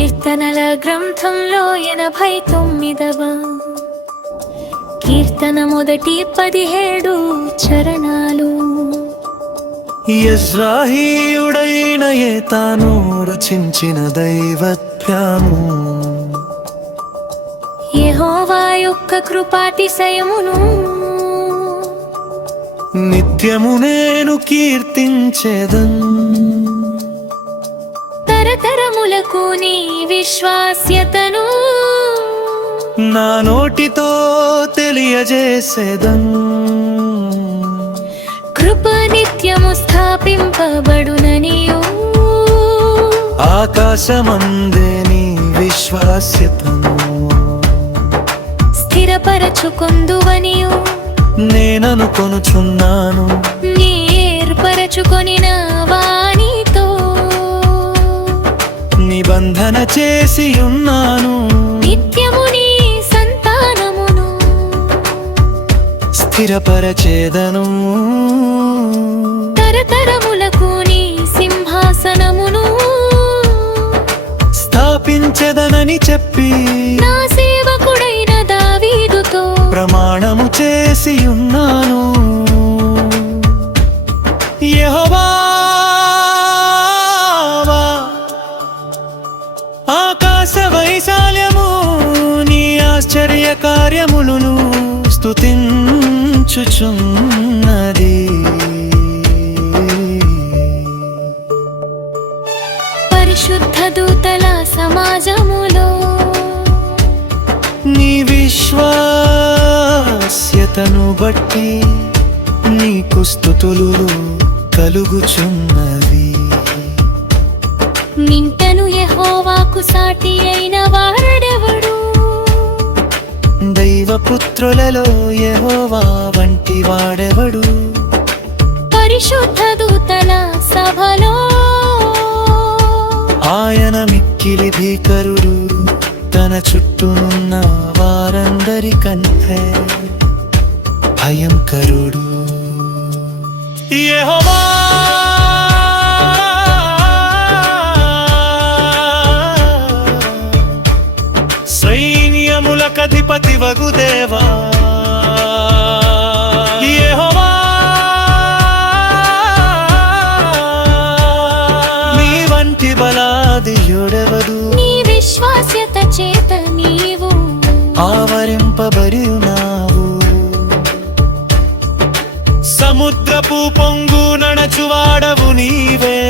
కీర్తనల గ్రంథంలో 89వ కీర్తన మొదటి 17 చరణాలు. యెజ్రాహీయుడైన యేతాను రచించిన దైవత్వము, యెహోవా యొక్క కృపాతిశయమును నిత్యము నేను కీర్తించెదన్. తరతరములకు నీ విశ్వాస్యతను నా నోటితో తెలియజేసేదన్. కృప నిత్యము స్థాపింపబడుననియు ఆకాశమందే నీ విశ్వాస్యతను స్థిరపరచుకొందువనియు నేననుకొనుచున్నాను. నీ ఏర్పరచుకొనిన వానితో నిబంధన చేసి ఉన్నాను. నిత్యము నీ సంతానమును స్థిరపరచేదను. తరతరములకు నీ సింహాసనమును స్థాపించెదనని చెప్పి నా సేవకుడైన దావీదుతో ప్రమాణము చేసి ఉన్నాను. యెహోవా, ఆకాశ వైశాల్యము నీ ఆశ్చర్య కార్యములను స్తుతించుచున్నది. పరిశుద్ధ దూతల సమాజములో నీ విశ్వాస్యతను బట్టి నీకు స్తుతులు కలుగుచున్నవి. నింటను యెహోవాకు సాటి అయిన వాడెవడు? దైవపుత్రులలో యెహోవా వంటి వాడెవడు? పరిశుద్ధ దూతల సభలో ఆయన మిక్కిలి భీకరుడు, తన చుట్టూనున్న వారందరికంటే భయంకరుడు. యెహోవా, సైన్యములకధిపతి వగు దేవా, యెహోవా, నీ వంటి బలాదియుడెవడు? నీ విశ్వాస్యత చేత నీవు ఆవరింపబడి ఉన్నావు. సముద్రపు పొంగు నడచువాడవు నీవే.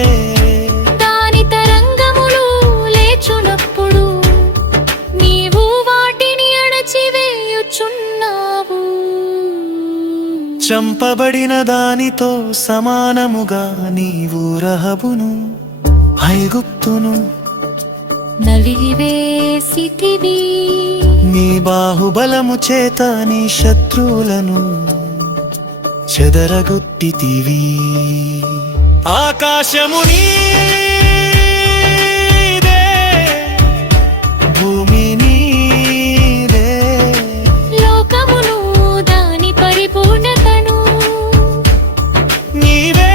దాని తరంగములు లేచునప్పుడు నీవు వాటిని అణచివేయుచున్నావు. చంపబడిన దానితో సమానముగా నీవు రహబును ఐగుప్తును నలివేసితివి. నీ బాహుబలము చేత నీ శత్రువులను చెదరగొట్టితివి. ఆకాశము నీదే, భూమి నీదే, లోకమును దాని పరిపూర్ణతను నీవే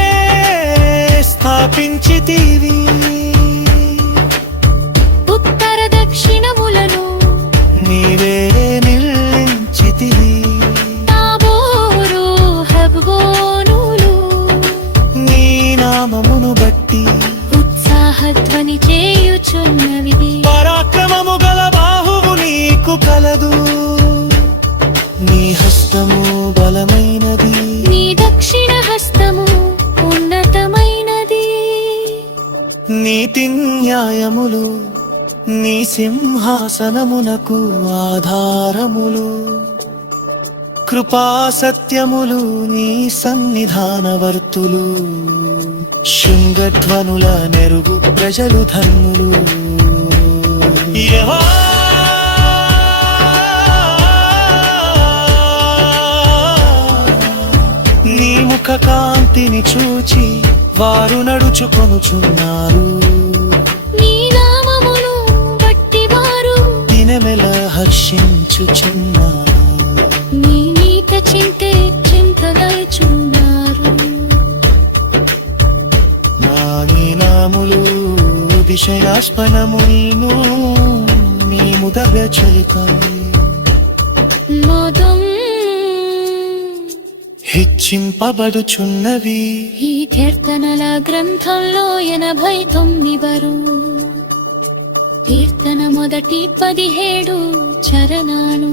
స్థాపించితివి. ఉత్తర దక్షిణములను నీవే నిలించితివి. తాబోరు హెబ్రోనులు నీ నామమును బట్టి ఉత్సాహధ్వని చేయుచున్నవి. పరాక్రమము గల బాహువు నీకు కలదు. నీ హస్తము బలమైనది, నీ దక్షిణ హస్తము ఉన్నతమైనది. నీతి న్యాయములు నీ సింహాసనమునకు ఆధారములు. కృపా సత్యములు నీ సన్నిధానవర్తులు. శృంగధ్వనుల నెరుగు ప్రజలు ధన్యులు. యెహోవా, నీ ముఖ కాంతిని చూచి వారు నడుచుకొనుచున్నారు. నీ నామమును బట్టి వారు దినమెల హర్షించుచున్నారు. నీ నీత చింతే చింతదలుచున్నారు. నా నీ నాములు విషయాస్పదము నీను నీ ముదవ్య చలికాలి మోదం హెచ్చింపబడుచున్నవి ఈ కీర్తనల గ్రంథంలో 89 కీర్తన మొదటి 17 చరణాలు